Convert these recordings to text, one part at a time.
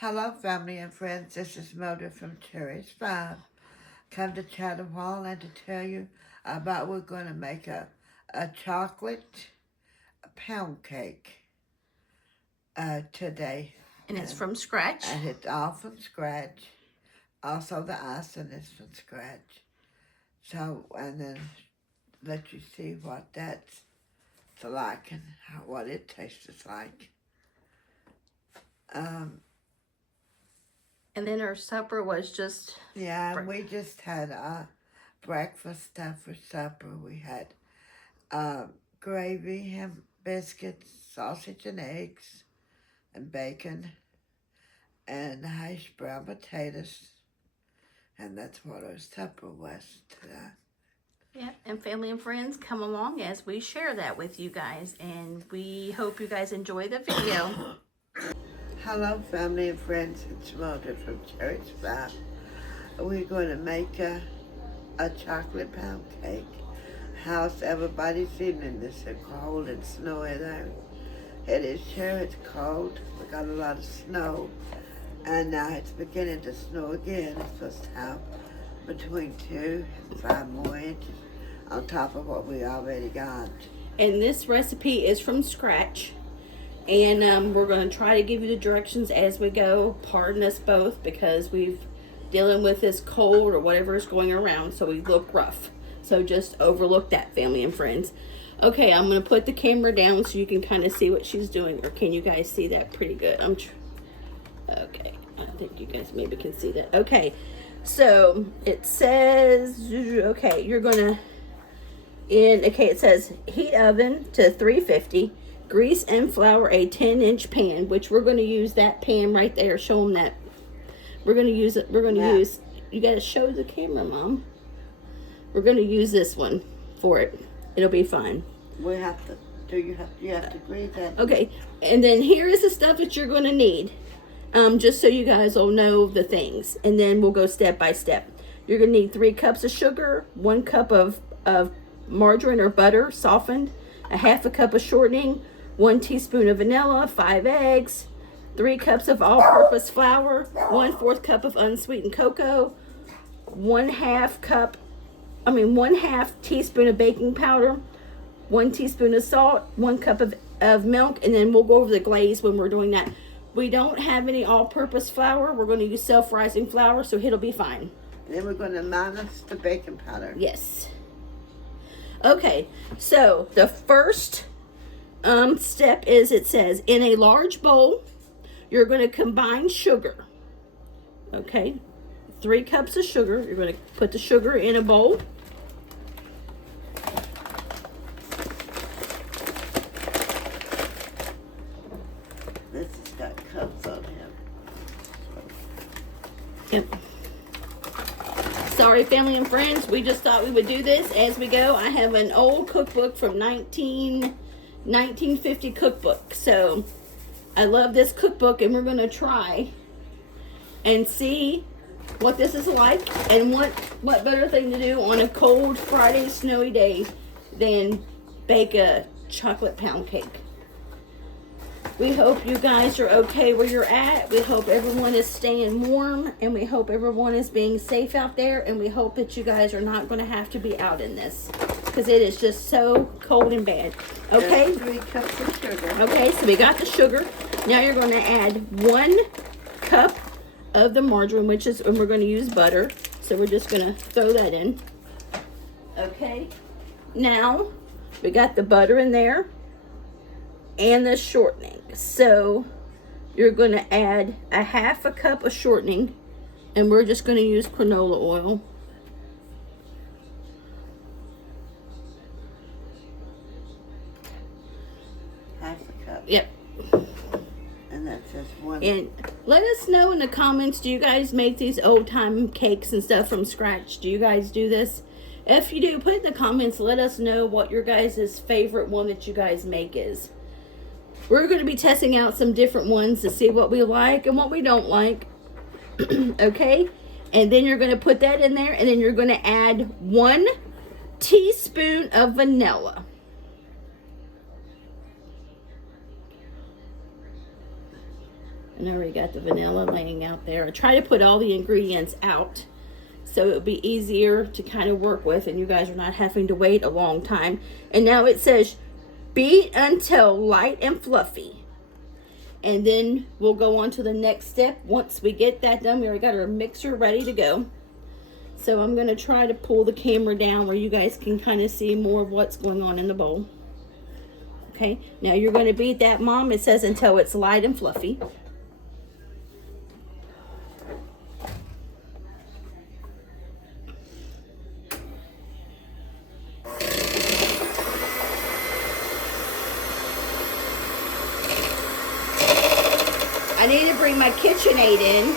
Hello, family and friends. This is Mildred from Cherished 5. Come to chat a while and to tell you about we're going to make a chocolate pound cake today. And it's from scratch. And it's all from scratch. Also, the icing is from scratch. So, and then let you see what that's like and what it tastes like. And then our supper was just... Yeah, we just had breakfast stuff for supper. We had gravy, ham, biscuits, sausage and eggs, and bacon, and hashed brown potatoes. And that's what our supper was today. Yeah, and family and friends, come along as we share that with you guys. And we hope you guys enjoy the video. Hello, family and friends. It's Mildred from Cherished 5. We're going to make a chocolate pound cake. How's everybody's evening? It's so cold and snowy there. It is sure it's cold. We got a lot of snow. And now it's beginning to snow again. It's supposed to have between 2 and 5 more inches on top of what we already got. And this recipe is from scratch. And we're going to try to give you the directions as we go. Pardon us both because we've dealing with this cold or whatever is going around, so we look rough. So just overlook that, family and friends. Okay, I'm going to put the camera down so you can kind of see what she's doing. Or can you guys see that pretty good? Okay, I think you guys maybe can see that. Okay, so it says, okay, you're going to, it says heat oven to 350. Grease and flour a 10-inch pan, which we're going to use that pan right there. Show them that. We're going to use it. We're going to use, you got to show the camera, Mom. We're going to use this one for it. It'll be fine. We have to, you have to grease that. Okay, and then here is the stuff that you're going to need. Just so you guys will know the things. And then we'll go step by step. You're going to need 3 cups of sugar, 1 cup of margarine or butter softened, a half a cup of shortening, 1 teaspoon of vanilla, 5 eggs, 3 cups of all-purpose flour, 1/4 cup of unsweetened cocoa, 1/2 teaspoon of baking powder, 1 teaspoon of salt, 1 cup of milk, and then we'll go over the glaze when we're doing that. We don't have any all-purpose flour. We're going to use self-rising flour, so it'll be fine. Then we're going to minus the baking powder. Yes. Okay, so the first step is, it says, in a large bowl, you're going to combine sugar. Okay, 3 cups of sugar. You're going to put the sugar in a bowl. This has got cups on him. Yep. Sorry, family and friends. We just thought we would do this as we go. I have an old cookbook from 1950 cookbook. So I love this cookbook, and we're going to try and see what this is like, and what better thing to do on a cold Friday snowy day than bake a chocolate pound cake. We hope you guys are okay where you're at. We hope everyone is staying warm, and we hope everyone is being safe out there, and we hope that you guys are not going to have to be out in this because it is just so cold and bad. Okay? 3 cups of sugar. Okay, so we got the sugar. Now you're going to add 1 cup of the margarine, and we're going to use butter. So we're just going to throw that in. Okay? Now, we got the butter in there and the shortening. So you're going to add a half a cup of shortening, and we're just going to use canola oil. Half a cup. Yep. And that says 1. And let us know in the comments, do you guys make these old time cakes and stuff from scratch? Do you guys do this? If you do, put in the comments, let us know what your guys' favorite one that you guys make is. We're going to be testing out some different ones to see what we like and what we don't like. Okay? And then you're going to put that in there, and then you're going to add 1 teaspoon of vanilla. And I already got the vanilla laying out there. I try to put all the ingredients out so it would be easier to kind of work with, and you guys are not having to wait a long time. And now it says beat until light and fluffy. And then we'll go on to the next step. Once we get that done, we already got our mixer ready to go. So I'm going to try to pull the camera down where you guys can kind of see more of what's going on in the bowl. Okay, now you're going to beat that, Mom. It says until it's light and fluffy. I need to bring my KitchenAid in,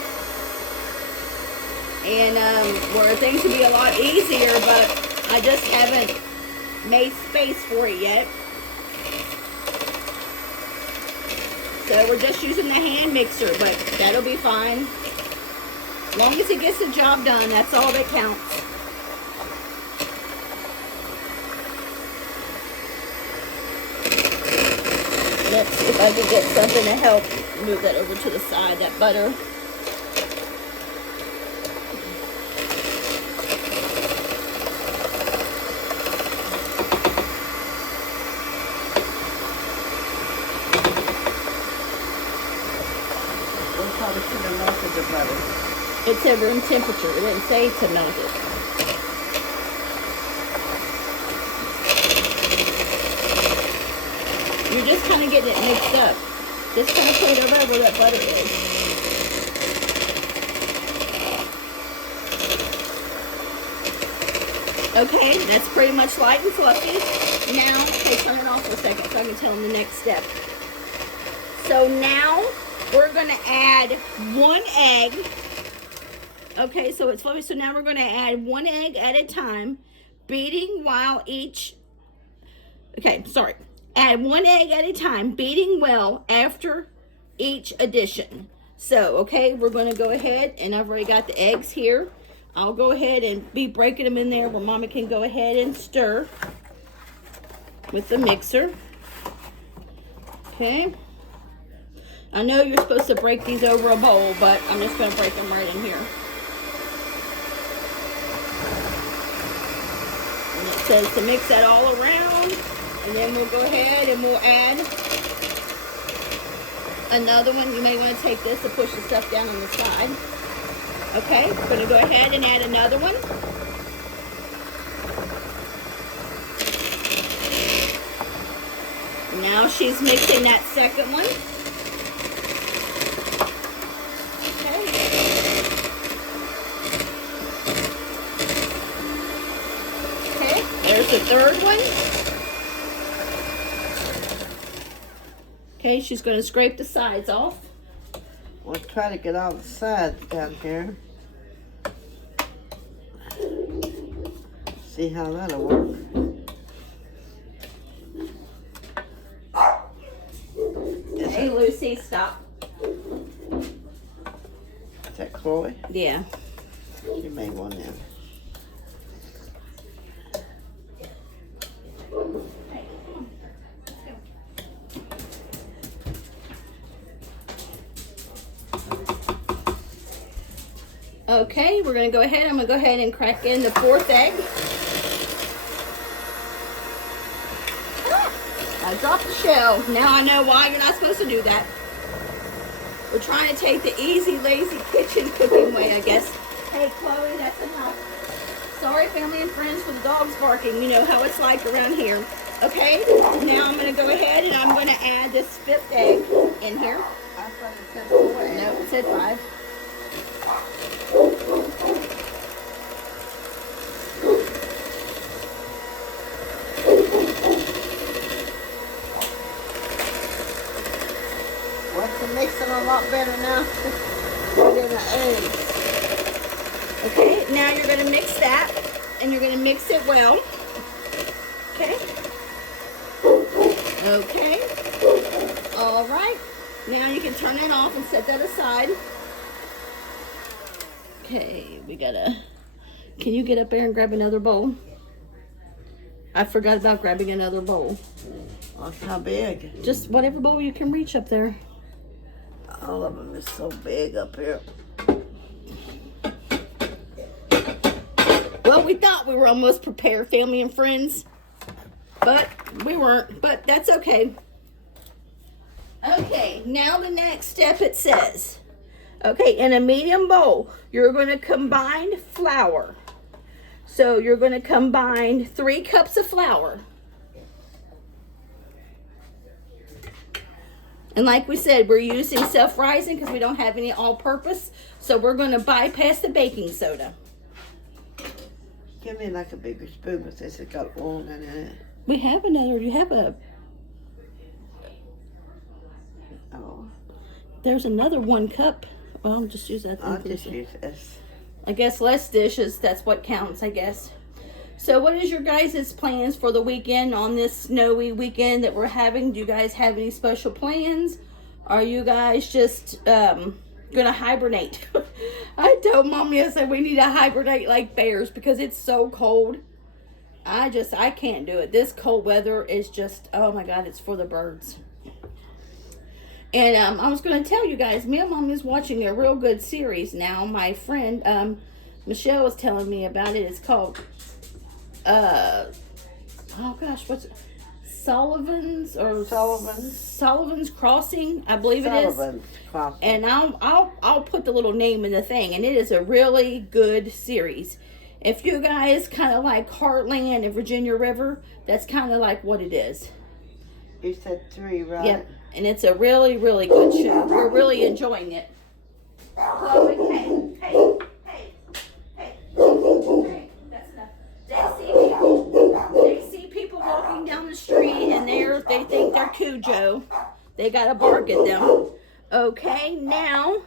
and where things would be a lot easier, but I just haven't made space for it yet. So we're just using the hand mixer, but that'll be fine. As long as it gets the job done, that's all that counts. Let's see if I can get something to help move that over to the side, that butter. We'll probably should have melted the butter. It's at room temperature. It didn't say to melt it. You're just kind of getting it mixed up. Just kind of put it over where that butter is. Okay, that's pretty much light and fluffy. Now, okay, turn it off for a second so I can tell them the next step. So now we're going to add 1 egg. Okay, so it's fluffy. So now we're going to add 1 egg at a time, beating while each... Okay, sorry. Add 1 egg at a time, beating well after each addition. So, okay, we're going to go ahead, and I've already got the eggs here. I'll go ahead and be breaking them in there where Mama can go ahead and stir with the mixer. Okay. I know you're supposed to break these over a bowl, but I'm just going to break them right in here. And it says to mix that all around. And then we'll go ahead and we'll add another one. You may want to take this to push the stuff down on the side. Okay, we're going to go ahead and add another one. Now she's mixing that second one. Okay, there's the third one. Okay, she's going to scrape the sides off. We'll try to get all the sides down here. See how that'll work. Hey, Lucy, stop. Is that Chloe? Yeah. She made one in. Okay, we're going to go ahead. I'm going to go ahead and crack in the 4th egg. I dropped the shell. Now I know why you're not supposed to do that. We're trying to take the easy, lazy kitchen cooking way, I guess. Hey, Chloe, that's enough. Sorry, family and friends, for the dogs barking. You know how it's like around here. Okay, now I'm going to go ahead and I'm going to add this 5th egg in here. I thought it said 4 eggs. No, it said 5. What's the mixing a lot better now? Put in the eggs. Okay, now you're going to mix that, and you're going to mix it well. Okay. Okay. All right. Now you can turn that off and set that aside. Okay, we gotta... Can you get up there and grab another bowl? I forgot about grabbing another bowl. Well, how big? Just whatever bowl you can reach up there. All of them is so big up here. Well, we thought we were almost prepared, family and friends, but we weren't, but that's okay. Okay, now the next step it says, okay, in a medium bowl, you're going to combine flour. So you're going to combine 3 cups of flour. And like we said, we're using self-rising because we don't have any all-purpose. So we're going to bypass the baking soda. Give me like a bigger spoon because this has got oil in it. We have another. You have a... Oh. There's another 1 cup. Well, I'll just use that. I'll just use this. I guess less dishes. That's what counts, I guess. So what is your guys' plans for the weekend on this snowy weekend that we're having? Do you guys have any special plans? Are you guys just gonna hibernate? I told Mommy, I said we need to hibernate like bears because it's so cold. I can't do it. This cold weather is just, oh my God, it's for the birds. And I was going to tell you guys, me and Mom is watching a real good series now. My friend Michelle was telling me about it. It's called, oh gosh, what's it? Sullivan's Crossing, I believe it is. Sullivan's Crossing. And I'll put the little name in the thing. And it is a really good series. If you guys kind of like Heartland and Virginia River, that's kind of like what it is. You said 3, right? Yep. And it's a really, really good show. We're really enjoying it. Chloe, hey, that's enough. They see people walking down the street and they think they're Cujo. They gotta bark at them. Okay, now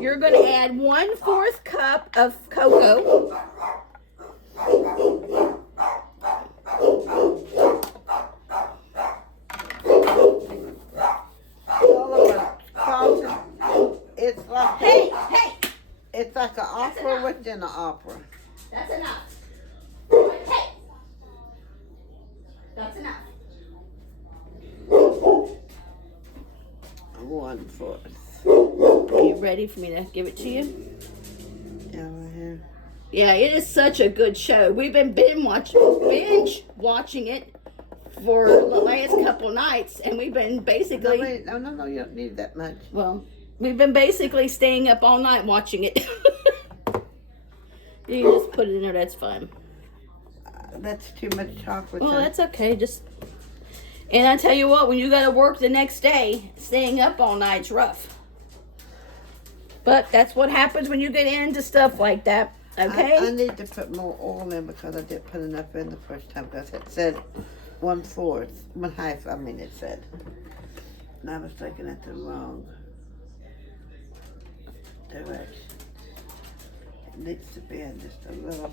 you're gonna add 1/4 cup of cocoa. It's like it's like an opera within an opera. That's enough. Hey, that's enough. 1/4. Are you ready for me to give it to you? Yeah, right here. Yeah, it is such a good show. We've been binge watching it for the last couple nights, and we've been basically... No, you don't need that much. Well, we've been basically staying up all night watching it. You just put it in there, that's fine. That's too much chocolate. Well, that's okay, And I tell you what, when you got to work the next day, staying up all night's rough. But that's what happens when you get into stuff like that, okay? I need to put more oil in because I didn't put enough in the first time because it said 1/4, 1/2, I mean it said. And I was looking at the wrong direction. It needs to be in just a little.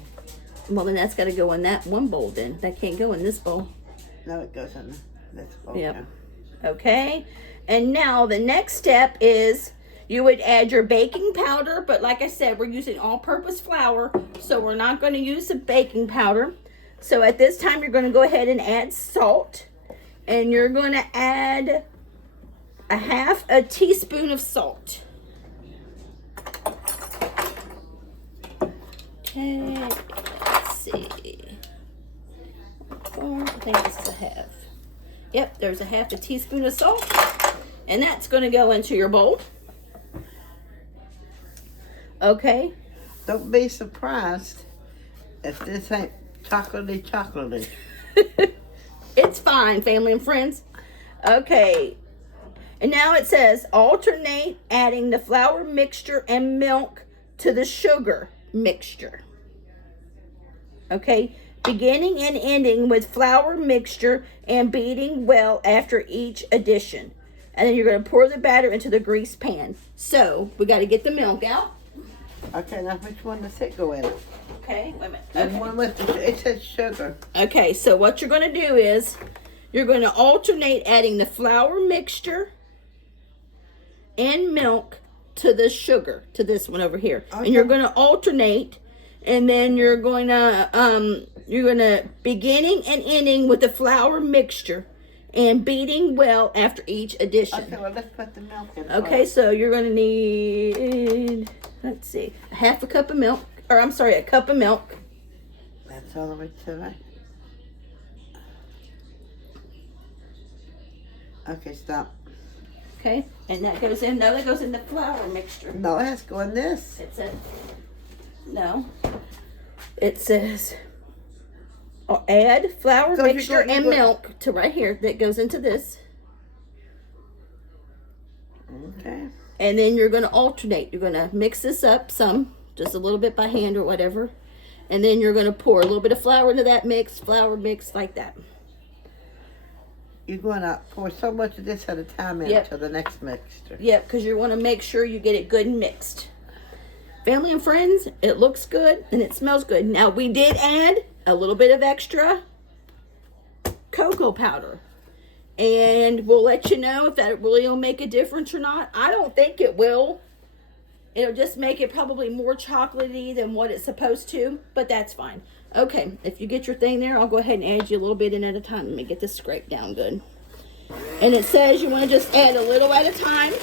Well, then that's got to go in that one bowl then. That can't go in this bowl. No, it goes in this bowl. Yep. Okay. And now the next step is you would add your baking powder. But like I said, we're using all-purpose flour. So we're not going to use the baking powder. So at this time, you're going to go ahead and add salt. And you're going to add 1/2 teaspoon of salt. Okay, let's see. I think this is 1/2. Yep, there's 1/2 teaspoon of salt. And that's going to go into your bowl. Okay. Don't be surprised if this ain't chocolatey. It's fine, family and friends. Okay. And now it says alternate adding the flour mixture and milk to the sugar mixture. Okay, beginning and ending with flour mixture and beating well after each addition. And then you're going to pour the batter into the greased pan. So we got to get the milk out. Okay, now which one does it go in? Okay, wait a minute. And one with it says sugar. Okay, so what you're going to do is you're going to alternate adding the flour mixture and milk to the sugar, to this one over here. Okay. And you're going to alternate, and then you're going to beginning and ending with the flour mixture, and beating well after each addition. Okay, well, let's put the milk in. Okay, so you're going to need, let's see, half a cup of milk, or I'm sorry, a cup of milk. That's all the way to it. Okay, stop. Okay, and that goes in, no, that goes in the flour mixture. No, it has to go in this. It says, no, it says, add flour So mixture and milk to right here. That goes into this. Okay. And then you're going to alternate. You're going to mix this up some, just a little bit by hand or whatever. And then you're going to pour a little bit of flour into that mix, flour mix like that. You're going to pour so much of this at a time into the next mixture. Yep, because you want to make sure you get it good and mixed. Family and friends, it looks good and it smells good. Now, we did add a little bit of extra cocoa powder. And we'll let you know if that really will make a difference or not. I don't think it will. It'll just make it probably more chocolatey than what it's supposed to, but that's fine. Okay, if you get your thing there, I'll go ahead and add you a little bit in at a time. Let me get this scraped down good. And it says you want to just add a little at a time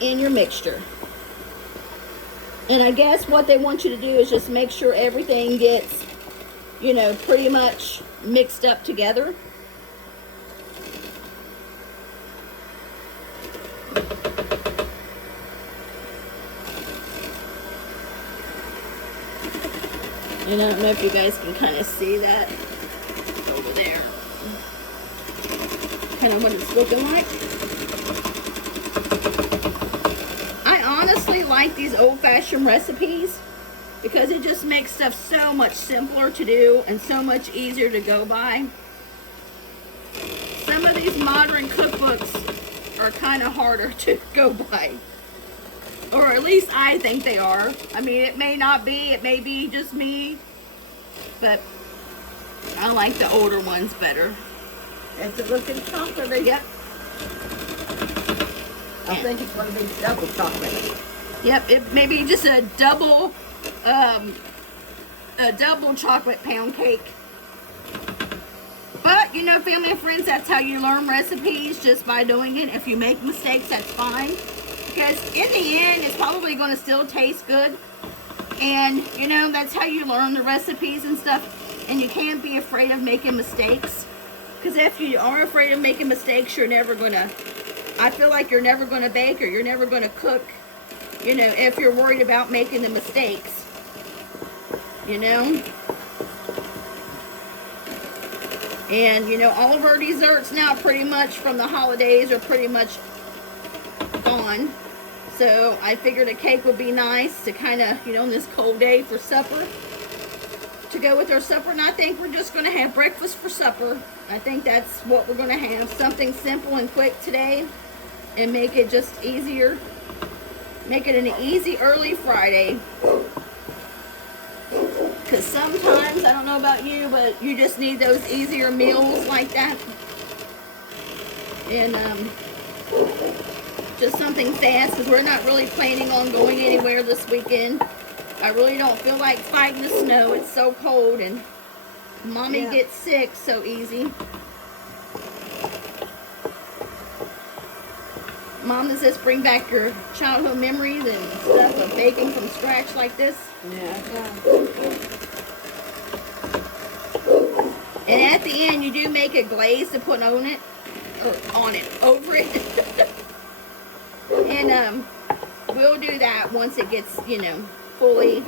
in your mixture. And I guess what they want you to do is just make sure everything gets, you know, pretty much mixed up together. And I don't know if you guys can kind of see that over there. Kind of what it's looking like. I honestly like these old-fashioned recipes because it just makes stuff so much simpler to do and so much easier to go by. Some of these modern cookbooks are kind of harder to go by. Or at least I think they are. I mean, it may not be. It may be just me. But I like the older ones better. Is it looking chocolatey? Yep. I think it's going to be double chocolate. Yep. It may be just a double chocolate pound cake. But, you know, family and friends, that's how you learn recipes, just by doing it. If you make mistakes, that's fine. Because in the end, it's probably going to still taste good. And, you know, that's how you learn the recipes and stuff. And you can't be afraid of making mistakes. Because if you are afraid of making mistakes, you're never going to, I feel like you're never going to bake or you're never going to cook, you know, if you're worried about making the mistakes. You know? And, you know, all of our desserts now pretty much from the holidays are pretty much gone. So I figured a cake would be nice to kind of, you know, on this cold day for supper, to go with our supper. And I think we're just going to have breakfast for supper. I think that's what we're going to have. Something simple and quick today and make it just easier. Make it an easy early Friday. Because sometimes, I don't know about you, but you just need those easier meals like that. And, just something fast, because we're not really planning on going anywhere this weekend. I really don't feel like fighting the snow. It's so cold, and Mommy gets sick so easy. Mom, does this bring back your childhood memories and stuff of baking from scratch like this? Yeah, it does. And at the end, you do make a glaze to put on it, or over it. And we'll do that once it gets, you know, fully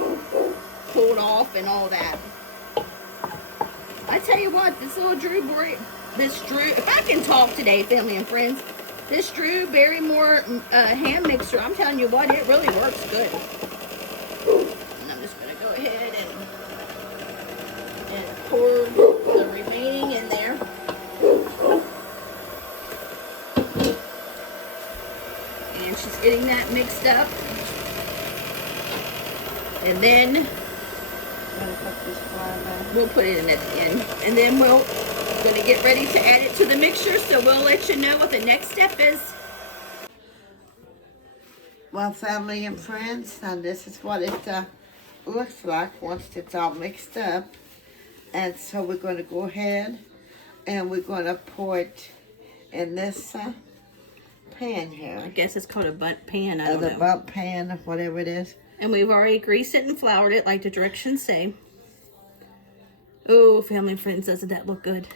pulled off and all that. I tell you what, this little if I can talk today, family and friends, this Drew Barrymore ham mixer, I'm telling you what, it really works good. And I'm just going to go ahead and pour the remaining in there. And she's getting that mixed up. And then we'll put it in at the end. And then we're going to get ready to add it to the mixture, so we'll let you know what the next step is. Well, family and friends, and this is what it looks like once it's all mixed up. And so we're going to go ahead and we're going to pour it in this pan here. I guess it's called a bundt pan. I don't The know. bundt pan, whatever it is. And we've already greased it and floured it like the directions say. Oh, family and friends, doesn't that look good?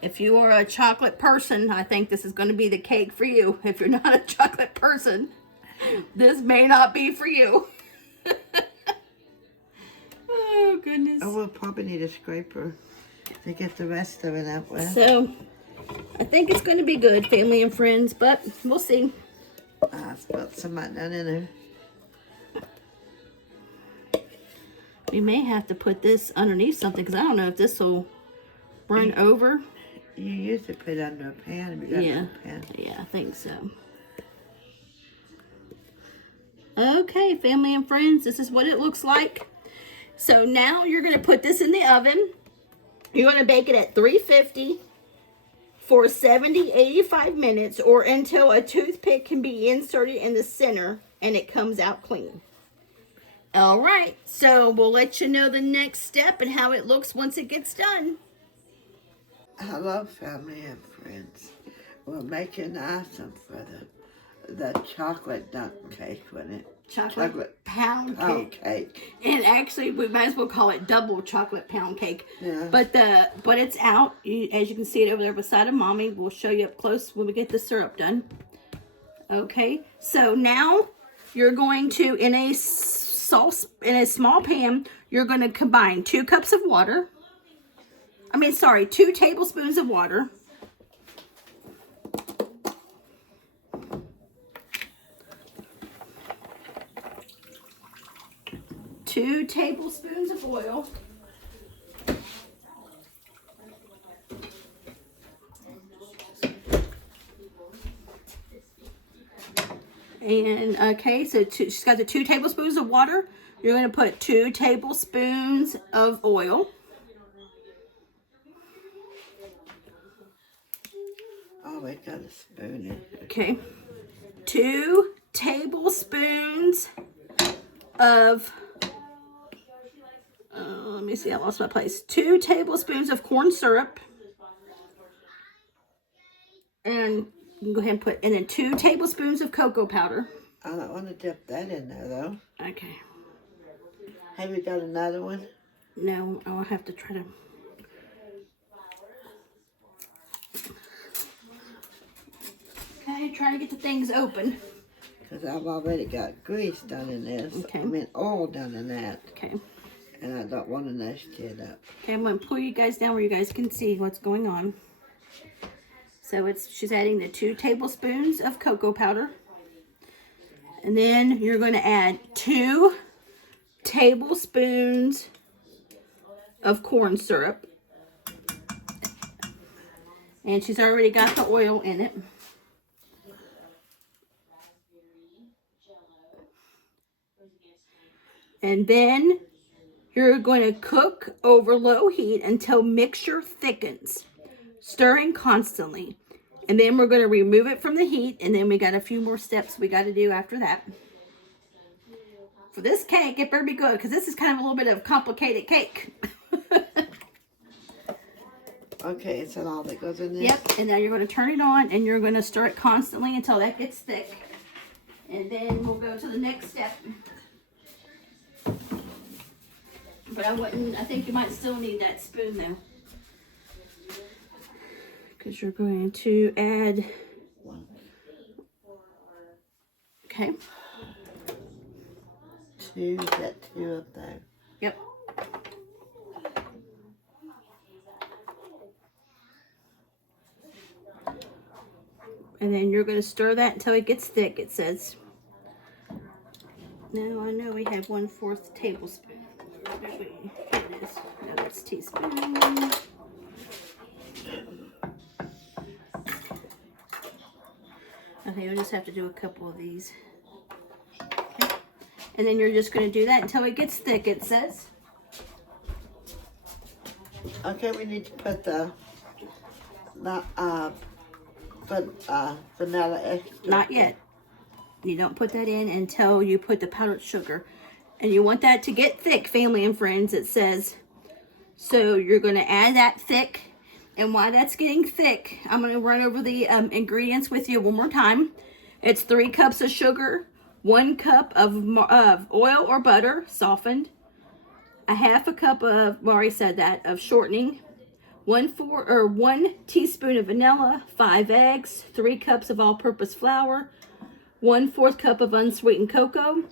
If you are a chocolate person, I think this is going to be the cake for you. If you're not a chocolate person, this may not be for you. Oh, goodness. Oh, we'll probably need a scraper to get the rest of it out with. So, I think it's going to be good, family and friends, but we'll see. I spilled some of that in there. We may have to put this underneath something because I don't know if this will run over. You usually put it under a pan if you got a pan. Yeah, I think so. Okay, family and friends, this is what it looks like. So now you're going to put this in the oven. You're going to bake it at 350 for 70-85 minutes or until a toothpick can be inserted in the center and it comes out clean. All right, so we'll let you know the next step and how it looks once it gets done. Hello, family and friends. We're making awesome for the chocolate dunk cake, wasn't it? Chocolate pound cake. And actually, we might as well call it double chocolate pound cake. Yeah. But it's out. As you can see it over there beside of Mommy. We'll show you up close when we get the syrup done. Okay. So now you're going to, in a small pan, you're going to combine 2 cups of water. 2 tablespoons of water. 2 tablespoons of oil. And okay, so she's got the 2 tablespoons of water. You're going to put 2 tablespoons of oil. Oh, we got a spoon in. Okay. 2 tablespoons of let me see, I lost my place. 2 tablespoons of corn syrup. And you can go ahead and put, and then 2 tablespoons of cocoa powder. I don't want to dip that in there, though. Okay. Have you got another one? No, I'll have to try to. Okay, try to get the things open. Because I've already got grease done in this. Okay. Oil done in that. Okay. And I don't want to nasty it up. Okay, I'm going to pull you guys down where you guys can see what's going on. So she's adding the 2 tablespoons of cocoa powder. And then you're going to add 2 tablespoons of corn syrup. And she's already got the oil in it. And then you're going to cook over low heat until mixture thickens, stirring constantly. And then we're going to remove it from the heat, and then we got a few more steps we got to do after that. For this cake, it better be good, because this is kind of a little bit of a complicated cake. Okay, is that all that goes in there? Yep, and now you're going to turn it on, and you're going to stir it constantly until that gets thick. And then we'll go to the next step. But I think you might still need that spoon though. Because you're going to add, okay. 2, got 2 up there. Yep. And then you're going to stir that until it gets thick, it says. Now I know we have 1/4 tablespoon. Here it is. No, that's teaspoon. Okay, we'll just have to do a couple of these. Okay. And then you're just going to do that until it gets thick, it says. Okay, we need to put the vanilla extract. Not yet. You don't put that in until you put the powdered sugar. And you want that to get thick, family and friends, it says. So you're going to add that thick. And while that's getting thick, I'm going to run over the ingredients with you one more time. It's 3 cups of sugar, 1 cup of oil or butter, softened, a half a cup of, well, I already said that, of shortening, 1 teaspoon of vanilla, 5 eggs, 3 cups of all-purpose flour, 1/4 cup of unsweetened cocoa,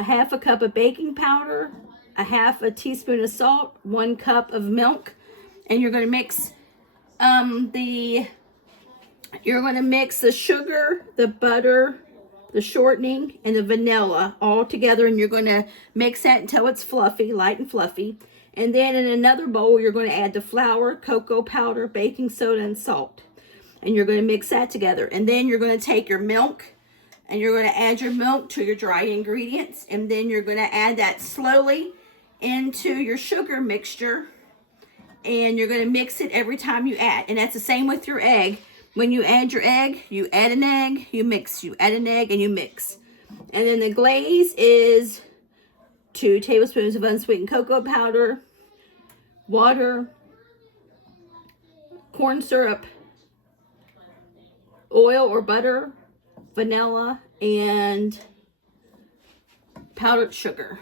a half a cup of baking powder, a half a teaspoon of salt, 1 cup of milk, and you're going to mix the sugar, the butter, the shortening, and the vanilla all together, and you're going to mix that until it's fluffy, light and fluffy. And then in another bowl, you're going to add the flour, cocoa powder, baking soda, and salt. And you're going to mix that together. And then you're going to take your milk, and you're going to add your milk to your dry ingredients. And then you're going to add that slowly into your sugar mixture. And you're going to mix it every time you add. And that's the same with your egg. When you add your egg, you add an egg, you mix. You add an egg, and you mix. And then the glaze is 2 tablespoons of unsweetened cocoa powder, water, corn syrup, oil or butter, vanilla, and powdered sugar.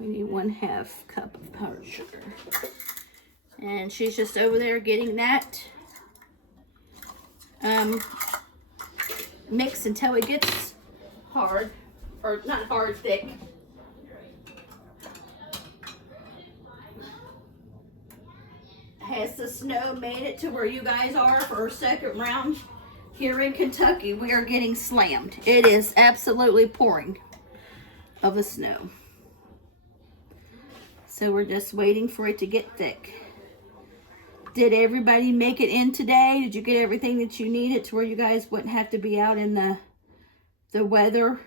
We need 1/2 cup of powdered sugar. And she's just over there getting that mixed until it gets hard, or not hard, thick. Has the snow made it to where you guys are for our second round? Here in Kentucky, we are getting slammed. It is absolutely pouring of the snow. So we're just waiting for it to get thick. Did everybody make it in today? Did you get everything that you needed to where you guys wouldn't have to be out in the weather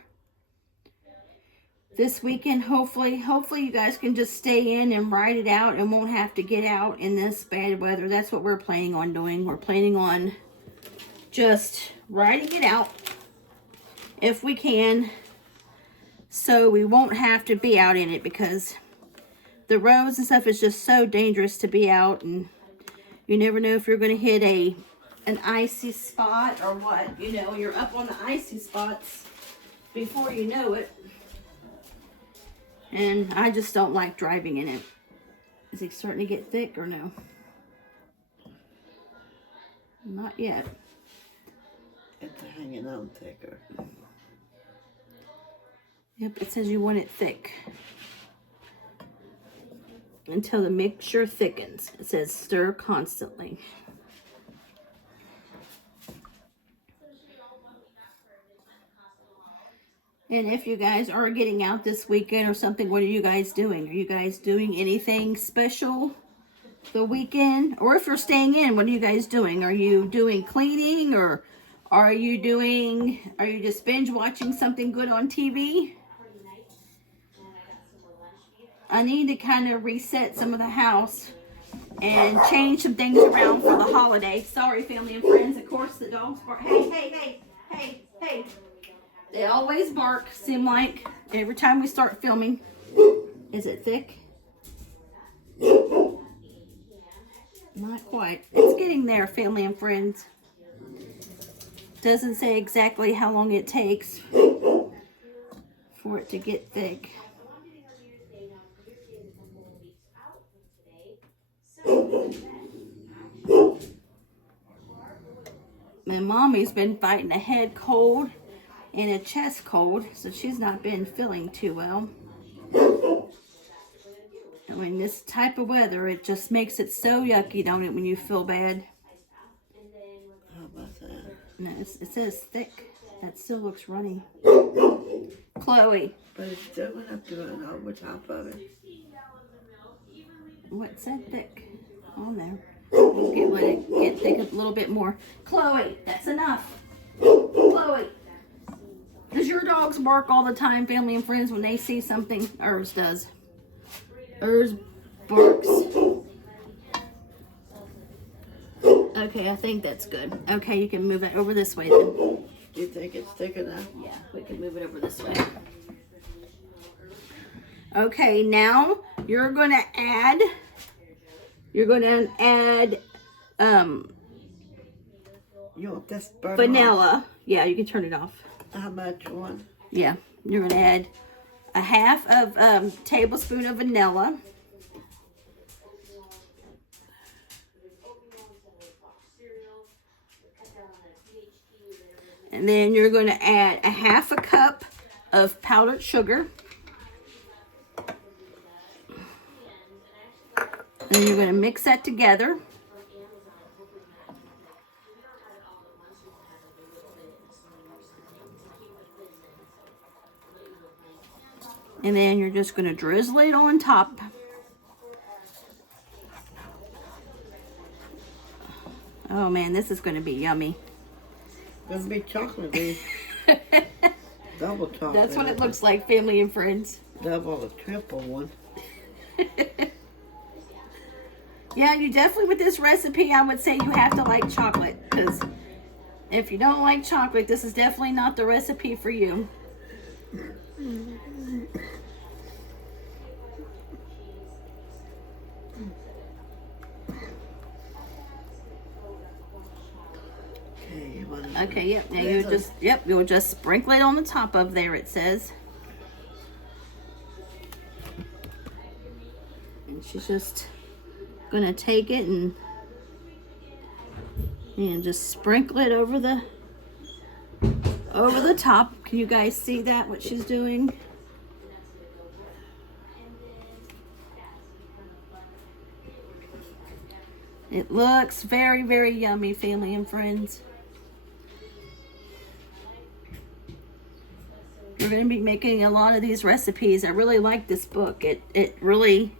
this weekend? Hopefully you guys can just stay in and ride it out and won't have to get out in this bad weather. That's what we're planning on doing. We're planning on just riding it out if we can, so we won't have to be out in it, because the roads and stuff is just so dangerous to be out, and you never know if you're going to hit an icy spot or what. You know, you're up on the icy spots before you know it. And I just don't like driving in it. Is he starting to get thick or no? Not yet. It's hanging on thicker. Yep, it says you want it thick until the mixture thickens. It says stir constantly. And if you guys are getting out this weekend or something, what are you guys doing? Are you guys doing anything special the weekend? Or if you're staying in, what are you guys doing? Are you doing cleaning, or are you just binge watching something good on TV? I need to kind of reset some of the house and change some things around for the holiday. Sorry, family and friends. Of course, the dogs bark. Hey. They always bark, seem like, every time we start filming. Is it thick? Not quite. It's getting there, family and friends. Doesn't say exactly how long it takes for it to get thick. My mommy's been fighting a head cold and a chest cold, so she's not been feeling too well. And when this type of weather, it just makes it so yucky, don't it, when you feel bad? How about that? No, it says thick. That still looks runny. Chloe. But it's still going to have to run over top of it. What said thick on there? Let it get thick a little bit more. Chloe, that's enough. Chloe. Does your dogs bark all the time, family and friends, when they see something? Hers does. Hers barks. Okay, I think that's good. Okay, you can move it over this way then. Do you think it's thick enough? Yeah, we can move it over this way. Okay, now you're going to add You want this burn vanilla. off? Yeah, you can turn it off. How much one? Yeah, you're going to add a half of tablespoon of vanilla. And then you're going to add a half a cup of powdered sugar. And you're going to mix that together. And then you're just going to drizzle it on top. Oh man, this is going to be yummy. It's going to be chocolatey. Double chocolate. That's what it looks like, family and friends. Double or triple one. Yeah, you definitely, with this recipe, I would say you have to like chocolate. Because if you don't like chocolate, this is definitely not the recipe for you. Okay, yep. Now you'll just sprinkle it on the top of there, it says. And she's just gonna take it and just sprinkle it over the top. Can you guys see that, what she's doing? It looks very, very yummy, family and friends. We're going to be making a lot of these recipes. I really like this book. It really,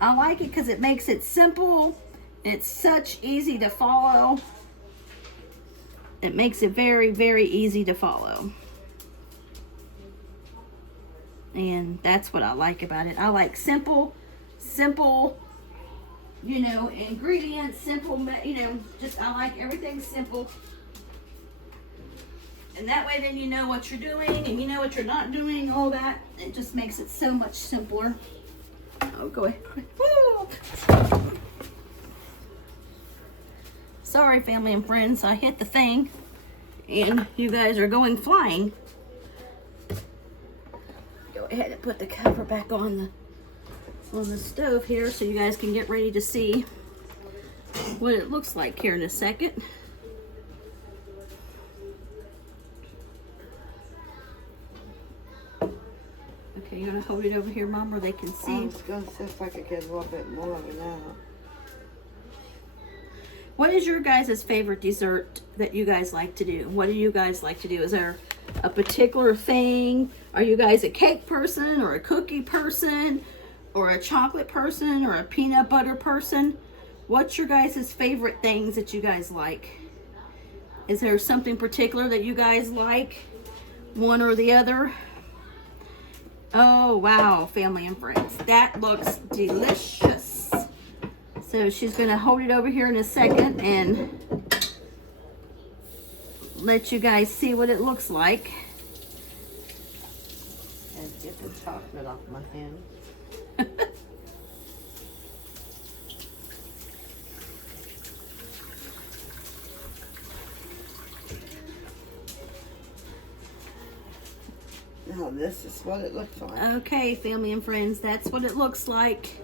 I like it because it makes it simple. It's such easy to follow. It makes it very, very easy to follow. And that's what I like about it. I like simple, you know, ingredients, simple, you know, just I like everything simple. And that way then you know what you're doing and you know what you're not doing, all that. It just makes it so much simpler. Oh, go ahead. Woo! Sorry, family and friends, I hit the thing and you guys are going flying. Go ahead and put the cover back on the stove here so you guys can get ready to see what it looks like here in a second. Okay, you're gonna hold it over here, Mom, where they can see. I was gonna see if I could get a little bit more of it now. What is your guys' favorite dessert that you guys like to do? What do you guys like to do? Is there a particular thing? Are you guys a cake person or a cookie person or a chocolate person or a peanut butter person? What's your guys' favorite things that you guys like? Is there something particular that you guys like? One or the other? Oh, wow, family and friends. That looks delicious. So she's going to hold it over here in a second and let you guys see what it looks like. And get the chocolate off my hand. Now this is what it looks like. Okay, family and friends, that's what it looks like.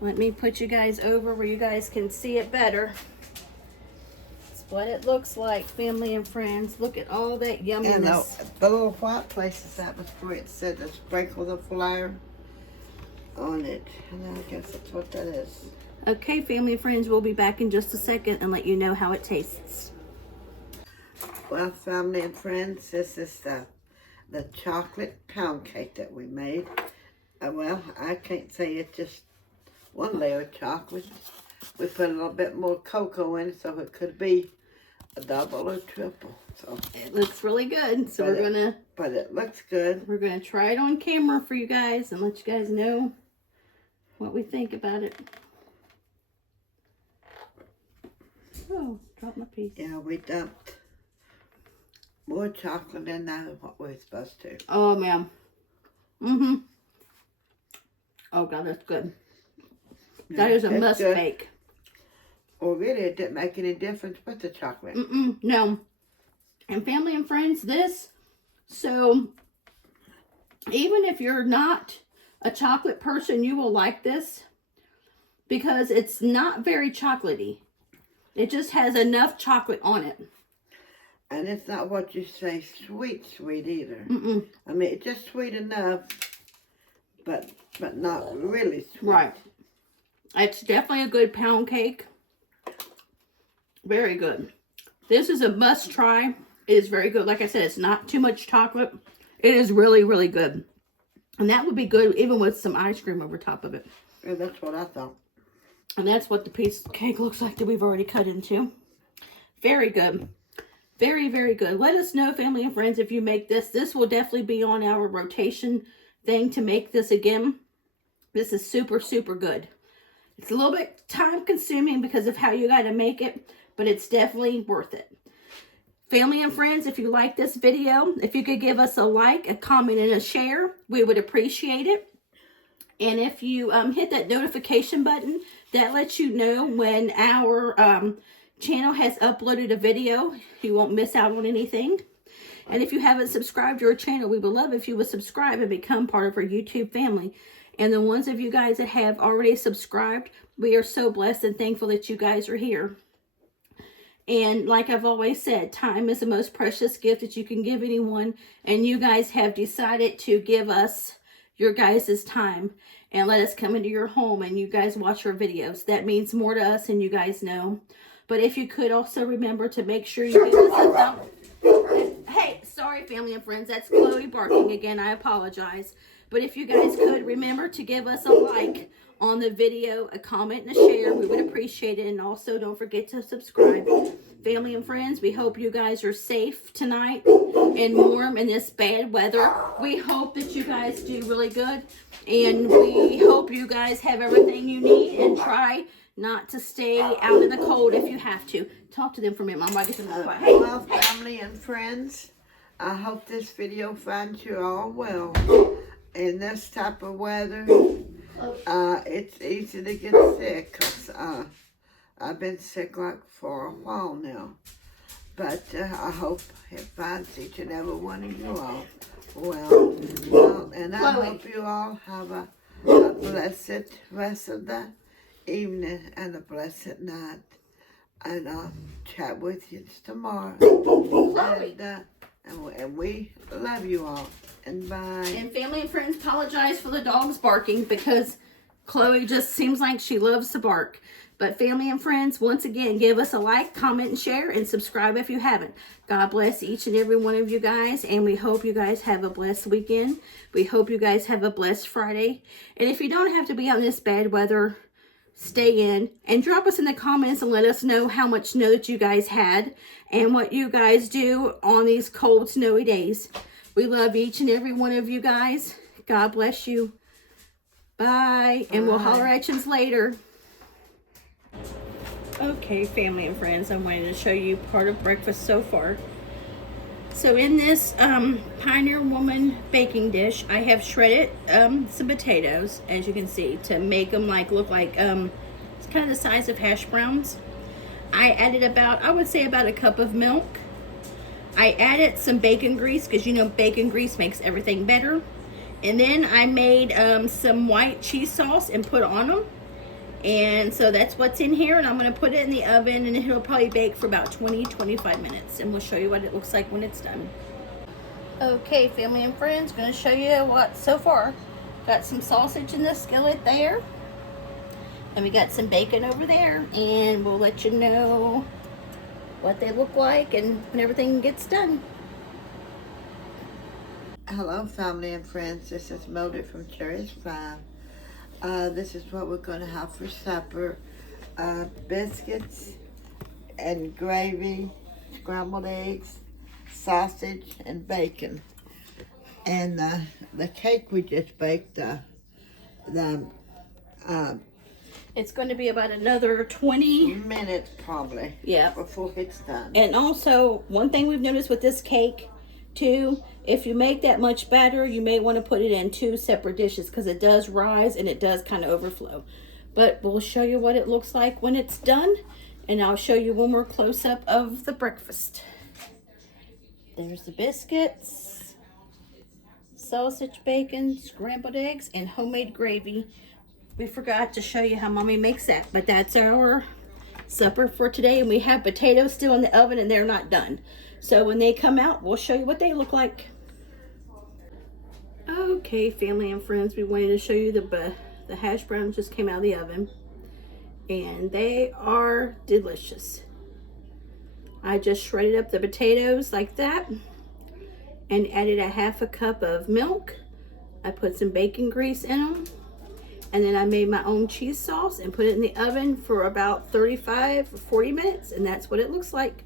Let me put you guys over where you guys can see it better. That's what it looks like, family and friends. Look at all that yumminess. And the little white places, that was where it said to sprinkle the flour on it. And I guess that's what that is. Okay, family and friends, we'll be back in just a second and let you know how it tastes. Well, family and friends, this is the chocolate pound cake that we made. Well, I can't say it's just one layer of chocolate. We put a little bit more cocoa in it, so it could be a double or triple. So it looks really good. So but it looks good. We're gonna try it on camera for you guys and let you guys know what we think about it. Oh, dropped my piece. Yeah, we dumped more chocolate in than what we were supposed to. Oh, man. Mm-hmm. Oh, God, that's good. That is a must bake. Well, really, it didn't make any difference with the chocolate. No. And family and friends, so even if you're not a chocolate person, you will like this because it's not very chocolatey. It just has enough chocolate on it. And it's not what you say sweet either. I mean, it's just sweet enough, but not really sweet. Right. It's definitely a good pound cake. Very good. This is a must try. It is very good. Like I said, it's not too much chocolate. It is really, really good. And that would be good even with some ice cream over top of it. Yeah, that's what I thought. And that's what the piece of cake looks like that we've already cut into. Very good. Very, very good. Let us know, family and friends, if you make this. This will definitely be on our rotation thing to make this again. This is super, super good. It's a little bit time consuming because of how you got to make it, but it's definitely worth it. Family and friends, if you like this video, if you could give us a like, a comment, and a share, we would appreciate it. And if you hit that notification button, that lets you know when our channel has uploaded a video. You won't miss out on anything. And if you haven't subscribed to our channel, we would love if you would subscribe and become part of our YouTube family. And the ones of you guys that have already subscribed, we are so blessed and thankful that you guys are here. And like I've always said, time is the most precious gift that you can give anyone. And you guys have decided to give us your guys' time and let us come into your home and you guys watch our videos. That means more to us, and you guys know. But if you could also remember to make sure you give us a thumb. Hey, sorry, family and friends. That's Chloe barking again. I apologize. But if you guys could remember to give us a like on the video, a comment, and a share, we would appreciate it. And also don't forget to subscribe. Family and friends, we hope you guys are safe tonight and warm in this bad weather. We hope that you guys do really good, and we hope you guys have everything you need, and try not to stay out in the cold if you have to. Talk to them for a minute, Mom. I get them quiet. Hey. Well, family and friends, I hope this video finds you all well. In this type of weather, it's easy to get sick, because I've been sick like for a while now. But I hope it finds each and every one of you all well, and I hope you all have a blessed rest of the evening and a blessed night. And I'll chat with you tomorrow. And we love you all. And bye. And family and friends, apologize for the dogs barking because Chloe just seems like she loves to bark. But family and friends, once again, give us a like, comment, and share, and subscribe if you haven't. God bless each and every one of you guys, and we hope you guys have a blessed weekend. We hope you guys have a blessed Friday. And if you don't have to be out in this bad weather, stay in and drop us in the comments and let us know how much snow that you guys had and what you guys do on these cold, snowy days. We love each and every one of you guys. God bless you. Bye. And we'll holler at you later. Okay, family and friends, I wanted to show you part of breakfast so far. So in this Pioneer Woman baking dish, I have shredded some potatoes, as you can see, to make them look like it's kind of the size of hash browns. I added I would say about a cup of milk. I added some bacon grease, because you know bacon grease makes everything better. And then I made some white cheese sauce and put on them. And so that's what's in here, and I'm going to put it in the oven, and it'll probably bake for about 20-25 minutes, and we'll show you what it looks like when it's done. Okay, family and friends, going to show you what so far. Got some sausage in the skillet there, and we got some bacon over there, and we'll let you know what they look like and when everything gets done. Hello, family and friends. This is Mildred from Cherished 5. This is what we're going to have for supper. Biscuits and gravy, scrambled eggs, sausage, and bacon. And the cake we just baked, it's going to be about another 20 minutes probably. Yeah. Before it's done. And also, one thing we've noticed with this cake, Two, if you make that much batter, you may want to put it in 2 separate dishes because it does rise and it does kind of overflow. But we'll show you what it looks like when it's done, and I'll show you one more close-up of the breakfast. There's the biscuits, sausage, bacon, scrambled eggs, and homemade gravy. We forgot to show you how Mommy makes that, but that's our supper for today. And we have potatoes still in the oven and they're not done. So when they come out, we'll show you what they look like. Okay, family and friends, we wanted to show you the hash browns just came out of the oven. And they are delicious. I just shredded up the potatoes like that and added a 1/2 cup of milk. I put some bacon grease in them. And then I made my own cheese sauce and put it in the oven for about 35 or 40 minutes. And that's what it looks like.